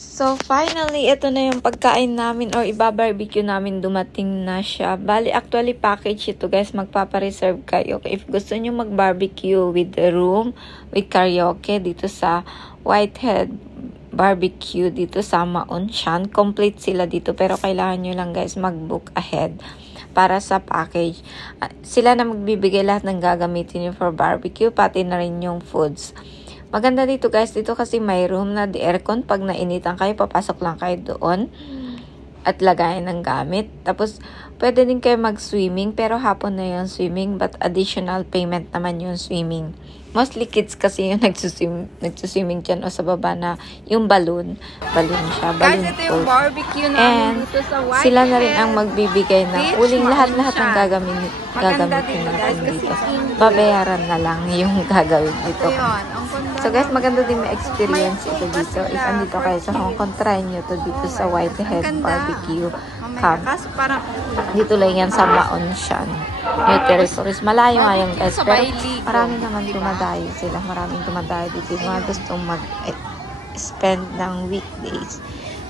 So, finally, ito na yung pagkain namin or iba-barbecue namin. Dumating na siya. Bali, actually, package ito, guys. Magpapareserve kayo. If gusto nyo mag-barbecue with the room, with karaoke, dito sa Whitehead Barbecue, dito sa Maonshan. Complete sila dito. Pero kailangan nyo lang, guys, mag-book ahead para sa package. Sila na magbibigay lahat ng gagamitin nyo for barbecue, pati na rin yung foods. Maganda dito, guys. Dito kasi may room na aircon. Pag nainitan kayo, papasok lang kayo doon at lagayan ng gamit. Tapos, pwede din kayo mag-swimming. Pero hapon na yung swimming. But additional payment naman yung swimming. Mostly kids kasi yung nagsuswimming dyan o sa baba na yung balloon. Balloon siya. Balloon guys, ito yung barbecue namin dito sa Whitehead. Sila na rin ang magbibigay ng uling lahat-lahat ng gagamitin natin dito. Babayaran na lang yung gagawin dito. So guys, maganda din may experience ito dito. If andito kayo sa Hong Kong, try nyo to dito sa Whitehead Barbecue Camp. Dito lang yan sa Maonshan. New territories. Malayo nga yan, guys. Pero marami naman dumadayo sila. Maraming dumadayo dito. Yung mga gustong mag-spend ng weekdays.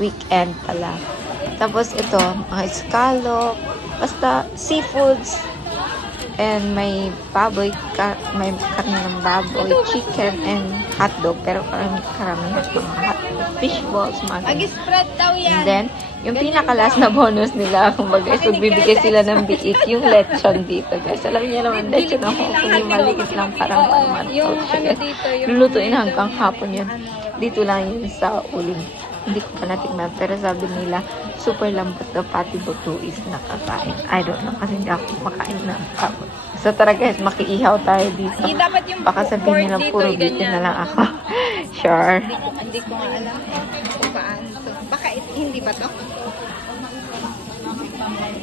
Weekend pala. Tapos ito, mga scallop. Basta seafoods. And may baboy, may karne ng baboy, chicken, and hotdog. Pero karamihan yung hotdog, fish balls, mga mag-spread daw yan. And then, yung pinakalas na bonus nila, kumbaga, magbibigay sila ng biik, yung lechon dito, guys. Alam niyo naman, lechon ng Hong Kong, yung maliit lang, parang lulutuin hanggang hapon yun. Dito lang yun sa uling. Hindi ko pa natikman, pero sabi nila, super lambot daw, pati buto is nakakain. I don't know, kasi hindi ako makain ng hapon. So tara guys, makiihaw tayo dito. Dapat yung baka sabihin nila puro bitin na lang ako. Sure. Hindi ko nga alam kung paano to. Baka hindi ba to?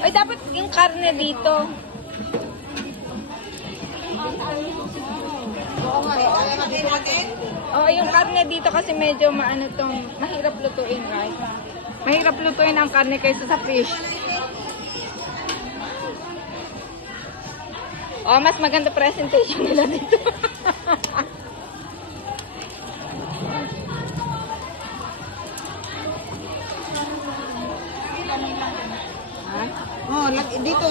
Ay, dapat yung karne dito. Oh, yung karne dito kasi medyo mahirap lutuin, right? Mahirap lutuin ang karne kaysa sa fish. Oh, mas maganda presentation nila dito. Oh, dito.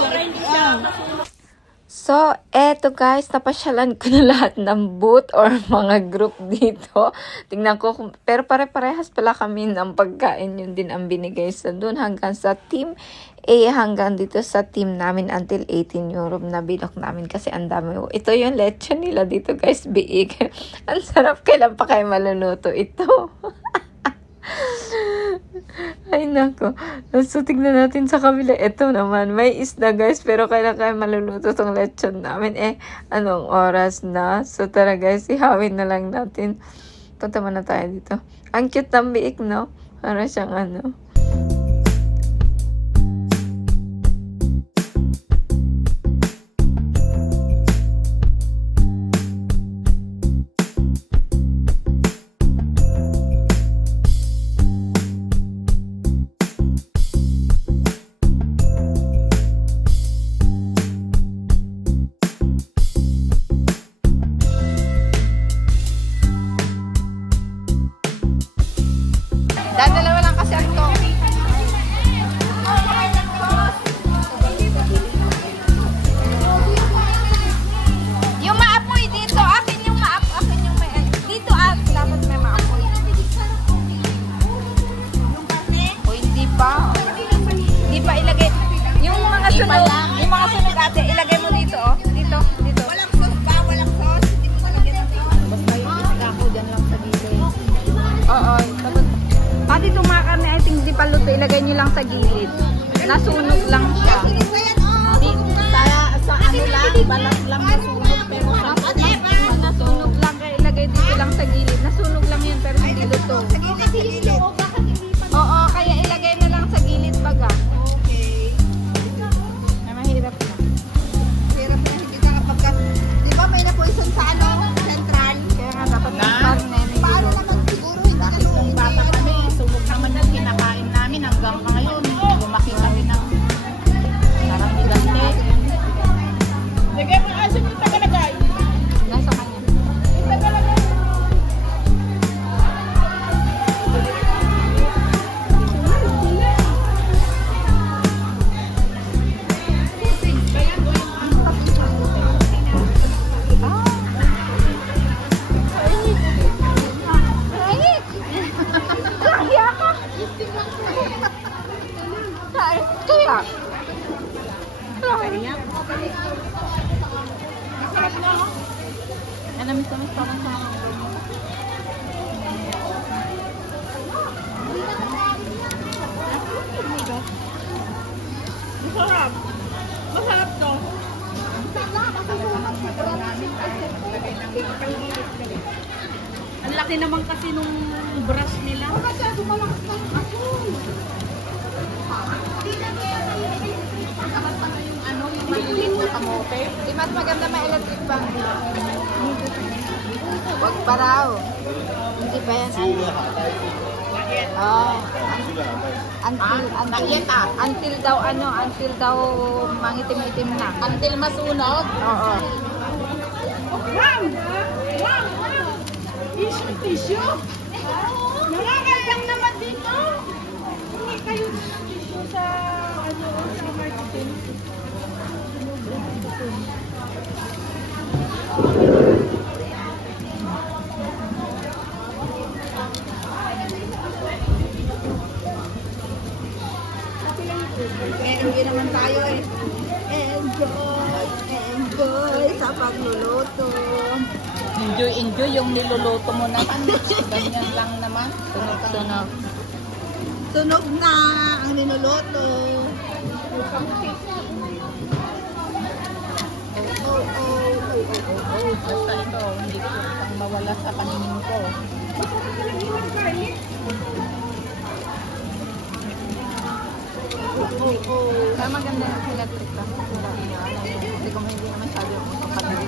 So, eto guys, napasyalan ko na lahat ng booth or mga group dito. Tingnan ko, pero pare-parehas pala kami ng pagkain. Yun din ang binigay sa doon hanggang sa team A hanggang dito sa team namin until 18 euro na bilok namin kasi ang dami. Ito yung lechon nila dito guys, biig. Ang sarap, kailan pa kayo maluluto ito. Ay nako. So tignan natin sa kabila. Ito naman, may isda guys, pero kailan kayo maluluto tong lechon namin. Anong oras na? So tara guys, ihawin na lang natin. Punta muna tayo dito. Ang cute ng biik, no? Para siyang ano. Dadalawa lang kasi ito. Yung maapoy dito, akin yung may dito dapat may maapoy. O hindi pa. Hindi pa ilagay. Yung mga sunog ate, ilagay mo dito Dito. Walang sauce ba? Walang sauce? Hindi mo malagyan ng sauce. Basta yung ako dyan lang sa gilid. Oo. Pati itong mga karne, I think di pa luto, ilagay nyo lang sa gilid. Nasunog lang siya. Sa ano lang, balat lang nasunog, pero nasunog lang, kaya ilagay dito lang sa gilid. Nasunog lang yun, pero hindi luto. Oo, kaya ilagay na lang sa gilid baga. Okay. Na mahirap na. Mahirap na, hindi na kapag, di ba may na-poison sa central? Kaya nga dapat na karne. Paano naman siguro, hindi na luto. Bata kami, sumog naman yung kinakain namin hanggang ngayon. Lumaki kami ng parang bigante. Sige, mga asin yung Kaya. Masarap na, no? Namis-namis pa lang sa masarap. Masarap to. Ang laki naman kasi nung brush nila. Masyado malakas lang ako. Yung ano, yung maliit na kamote. Di mas maganda may electric fan. Huwag pa raw. Hindi ba yan? Oh. Until daw mangitim-itim na. Until masunog? Oo. Wow! Wow! Tissue! Nakakayang naman dito! Hindi kayo tissue sa marketing. Enjoy naman tayo eh. Enjoy sa pagluluto. Enjoy yung niluluto mo naman. Ganyan lang naman. Sunog. Sunog na ang niluluto. Basta ito, hindi ko pang mawala sa paningin ko. Maganda yung electric ka. Hindi ko hindi naman sabi yung kapatid.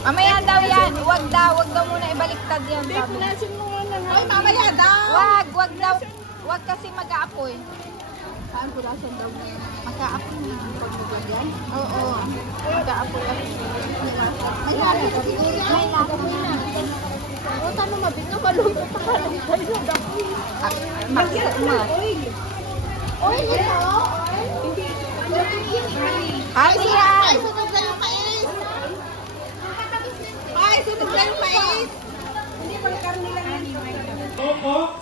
Mamaya daw yan. Wag daw muna ibaliktad yan. Ay, mamaya daw. Wag kasi mag-aapoy. Saan pulasan daw na yan? Mag-aapoy na. Pag maglagyan? Oo. Mag-aapoy lang. May lasa siguro. May lasa na. O, tama mabit na maluto pa ka lang tayo. Magsa mo. Oil ito? Hindi. Honey yan! Ay, sunog na yung mais! Ay, sunog na yung mais! Hindi, pagkarni lang yan. Opo!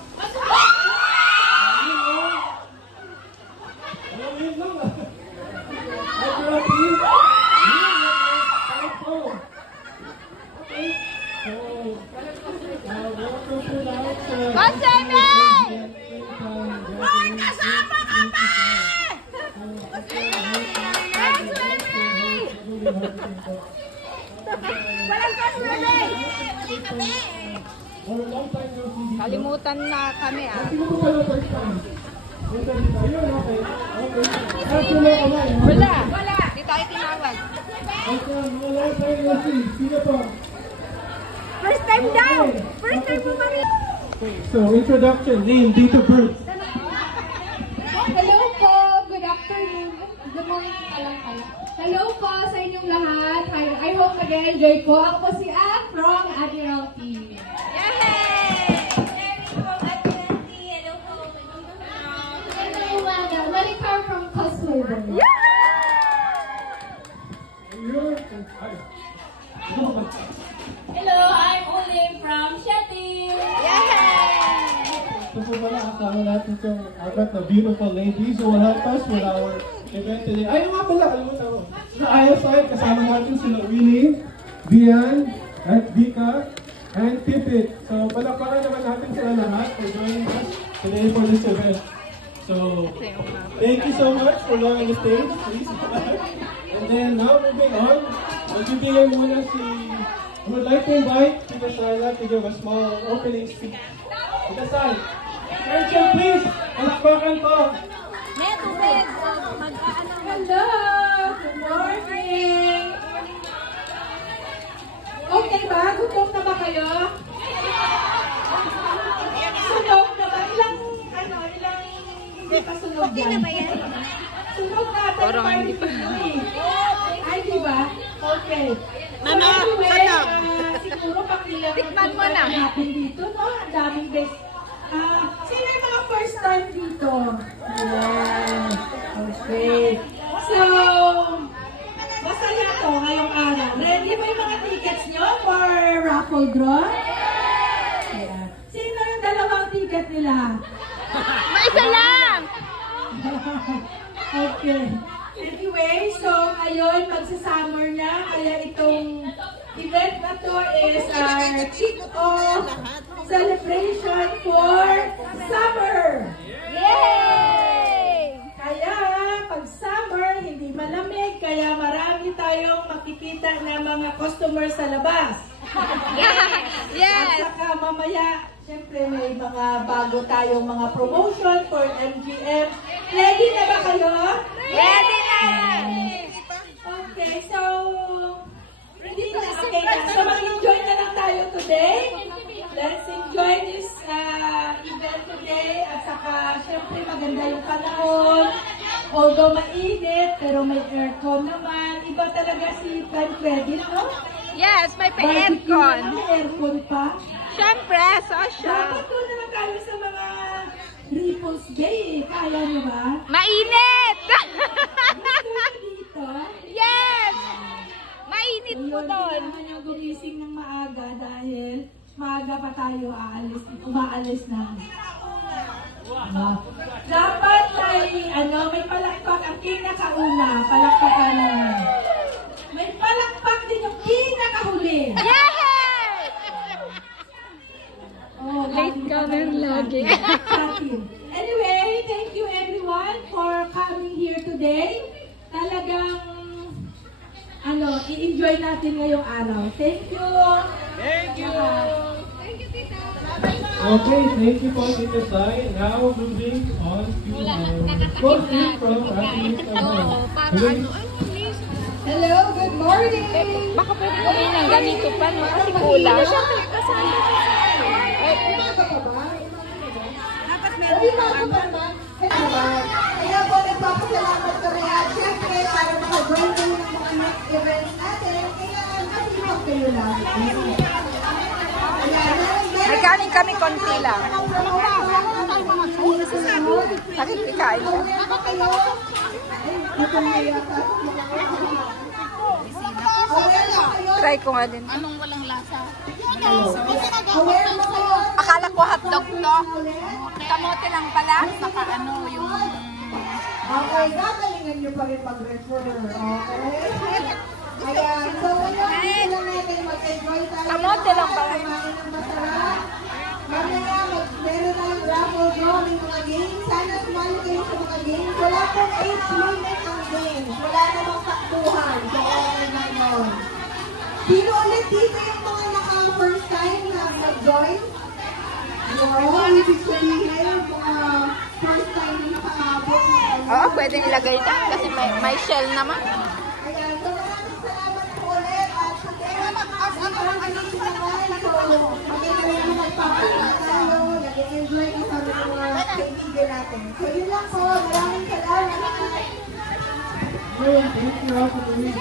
Kasama! Hoy, kasama kami! Walang kasama! Kalimutan na kami ah. Wala. Di tayo tinawag. First time daw! First time mo mami! So, introduction, name, date of birth. Hello po, good afternoon. Good morning lang pala. Hello po sa inyong lahat. I hope mag-enjoy ko. Ako po si Anne from Admiralty. Maricar from Cosmover. Hello, I'm Olim from Sheti. Ito po pala, kasama natin itong apat na beautiful ladies who will help us with our event today. Ay, nga pala, alam mo na ako. Sa ayos side, kasama natin sila Winnie, Vian, at Vika, and Pipit. So, palakpakan naman natin sila lahat for joining us today for this event. So, thank you so much for learning the stage, please. And then, now moving on, magbibigay muna si, I would like to invite Tita Shyla to give a small opening speech. Tita Shyla, attention please, palakpakan po. Hello, good morning. Okay ba? Gutom na ba kayo? Sunog na ba? Ilang hindi pa sunog yan? Okay na ba yan? Sunog natin. Parang hindi pa. Ay, di ba? Okay. Mama, siguro pakilang tikman mo na. Natin dito, no? Ang daming best. Sino yung mga first time dito? Yes. Okay. So, masaya to ngayong araw. Ready Ready ba yung mga tickets nyo for raffle draw? Yeah. Sino yung dalawang ticket nila? Maisa lang! Okay. Anyway, so ngayon magsa-summer na, kaya itong event na to is our kick-off celebration for summer! Yay! Kaya pag summer, hindi malamig, kaya marami tayong makikita na mga customers sa labas. Yes! At saka mamaya, siyempre may mga bago tayong mga promotion for MGM. Ready na ba kayo? Ready na! Okay, so ready na. Okay na. So mag-enjoy na lang tayo today. Let's enjoy this event today. At saka, siyempre maganda yung panahon. Although mainit, pero may aircon naman. Iba talaga si Plan Credit, no? Yes, may Barbecue pa-aircon. na, may aircon pa. Siyempre, social. Dapat doon naman tayo sa mga Ripples Bay. Kaya nyo ba? Mainit! Gusto nyo dito? Yes! Mainit po Ayun, doon. kailangan nyo gumising ng maaga dahil maaga pa tayo umaalis na. Dapat may palakpak ang pinakauna. Palakpakan naman. May palakpak din yung pinakahuli. Yes! Oh, Late ka rin lagi. Anyway, thank you everyone for coming here today. Talagang i-enjoy natin ngayong araw. Thank you. Thank you. Okay, thank you po, Tita Sai. Now, moving on to our closing from Hello, good morning! Baka pwede kumain ng ganito pa, no? Kasi kulang. Kaya po nagpapasalamat kami at syempre para makajoin kayo ng mga next events natin, kailangan masipag kayo lang. May kanin kami konti lang. Bakit ikain ka? Try ko nga din. Anong walang lasa? Akala ko hotdog to. Kamote lang pala. Saka ano yung... Okay, gagalingan nyo pa rin mag-refer. Okay? Ayan, so ngayon lang natin mag-enjoy tayo. Kamote lang pala. Kumain ng masarap. Mamaya, meron tayong raffle draw, may mga games. Sana sumali kayo sa mga games. Wala pong 8 minutes ang games. Wala namang takbuhan. So, okay na yun. Sino ulit dito yung mga naka-first time na nag-join? Wow, ibig sabihin yung mga first time na naka-abot. Oo, pwede ilagay na kasi may shell naman. Ayan, so maraming salamat po ulit. At magiging magpapalala tayo, nag-enjoy kasama ng mga kaibigan natin. So yun lang po, maraming salamat. Thank you all for the week.